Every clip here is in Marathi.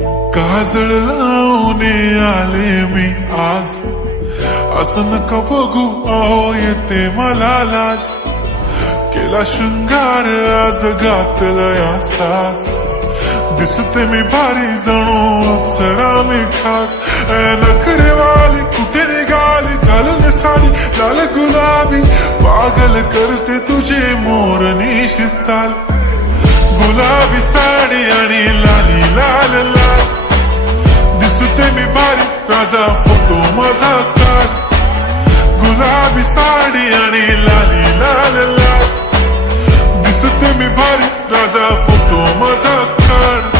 काजळ लावून आले मी आज, असं नका बघू अहो येते मला लाज. केला शृंगार आज घातलाय असाच, दिसते मी भारी जणू अप्सरा मी खास. नखरेवाली कुठे निघाली घालून साडी लाल गुलाबी, पागल करते तुझे मोरनीश चाल. गुलाबी साडी आणि लाली लाल लाल, दिसते मी भारी राजा फोटो माझा काढ. गुलाबी साडी आणि लाली लाल लाल, दिसते मी भारी राजा फोटो माझा काढ.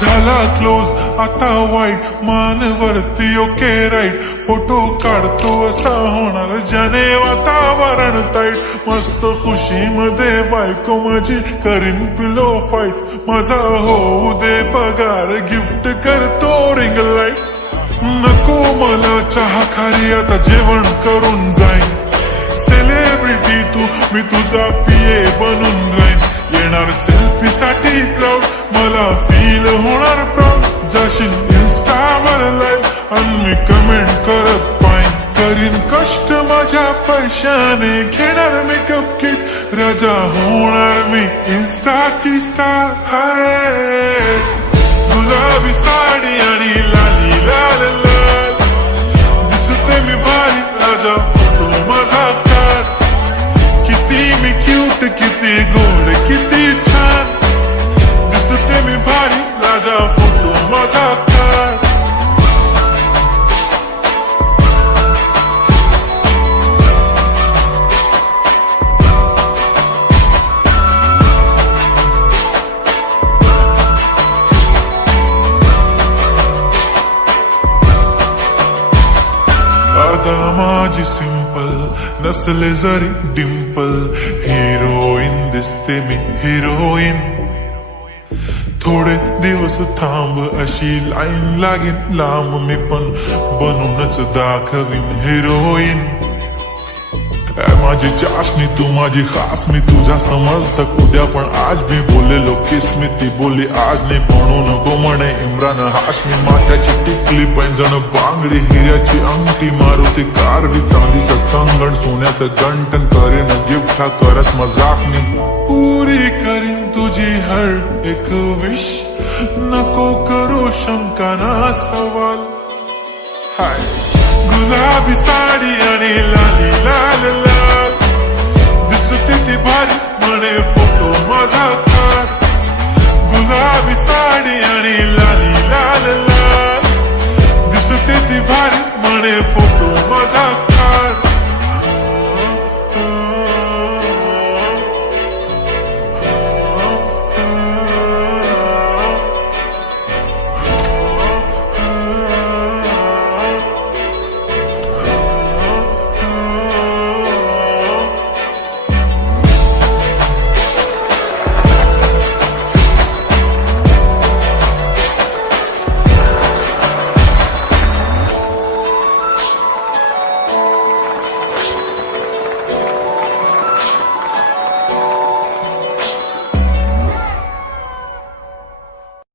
झाला क्लोज आता वाईट, मानवरती ओके राईट. फोटो काढतो असा होणार ज्याने वातावरण ताईट. मस्त खुशीमध्ये बायको माझी करीन पिलो फाईट. माझा होऊ दे पगार गिफ्ट करतो रिंग लाईट. नको मला चहा खारी आता जेवण करून जाईन. सेलिब्रिटी तू मी तुझा पिये बनून राहीन. येणार सेल्फी साठी क्राऊड मला फील होणार प्राऊड. जाशील इन्स्टावर लाईव्ह आणि मी कमेंट करत पाईन. करीन कष्ट माझ्या पैशाने घेणार मेकअप किट. राजा होणार मी इन्स्टाची स्टार. हाय गुलाबी साडी आणि लाली लाल लाल, दिसते मी भारी राजा फोटो माझा काढ. किती मी क्यूट किती गोड किती छान, दिसते मी भारी राजा फोटो माझा काढ. आता माझी सिंपल नसले जरी डिंपल, हिरोईन दिसते मी हिरोईन. थोडे दिवस थांब अशी लाईन लागेल लांब, मी पण बनूनच दाखवीन हिरोईन. माझी चाशनी तू माझी खास, मी तुझा समजतक उद्या पण आज मी बोललेलो किस मी. ती बोलली आज नाही म्हणू नको म्हणे इम्रान हाशमी. माथ्याची टिकली पैंजण बांगडी हिऱ्याची अंगठी, मारुती कारवी चांदीचं कंगण सोन्याचं गंटन. करेन गिफ्ट हा करत मजाक मी. पुरी करीन तुझी हर एक विश, नको करू शंका ना सवाल. हाय गुलाबी साडी आणि लाली लाल लाल, दिसते ती भारी म्हणे फोटो माझा काढ. गुलाबी साडी आणि लाली लाल लाल, दिसते ती भारी म्हणे फोटो माझा.